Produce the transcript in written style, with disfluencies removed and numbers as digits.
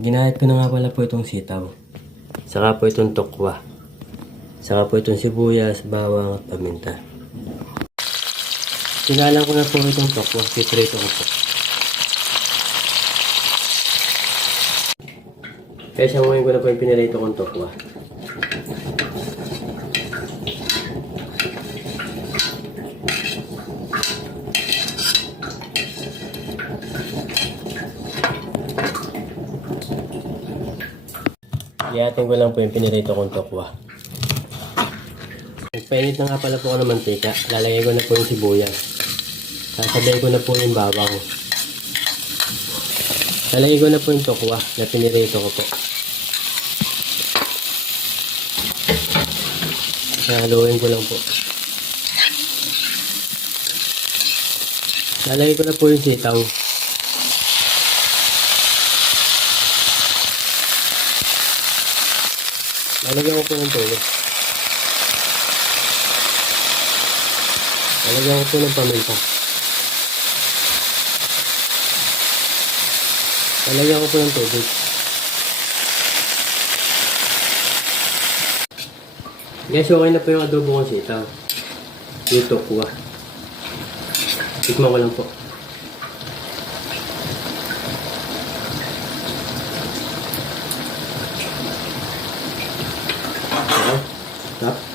Ginahit ko na nga pala po itong sitaw. Saka po itong tokwa. Saka po itong sibuyas, bawang at paminta. Sinalang ko na po itong tokwa. Piprito ko po. Kaya sanguhin ko na po yung pinirito kong tokwa. Iatin ko lang po yung pinirito kong tokwa. Nagpainit na nga pala po ako ng mantika. Lalagay ko na po yung sibuyas. Sasabay ko na po yung bawang. Lalagay ko na po yung tokwa na pinirito ko po. Haluin ko lang po. Lalagay ko na po yung sitaw. Lalagyan ko po ng tulo. Lalagyan ko po ng paminta. Lalagyan ko po ng tubig. Guys, okay na po yung adobo kong sitaw. Yung tokwa. Tikman ko lang po. Okay. Stop.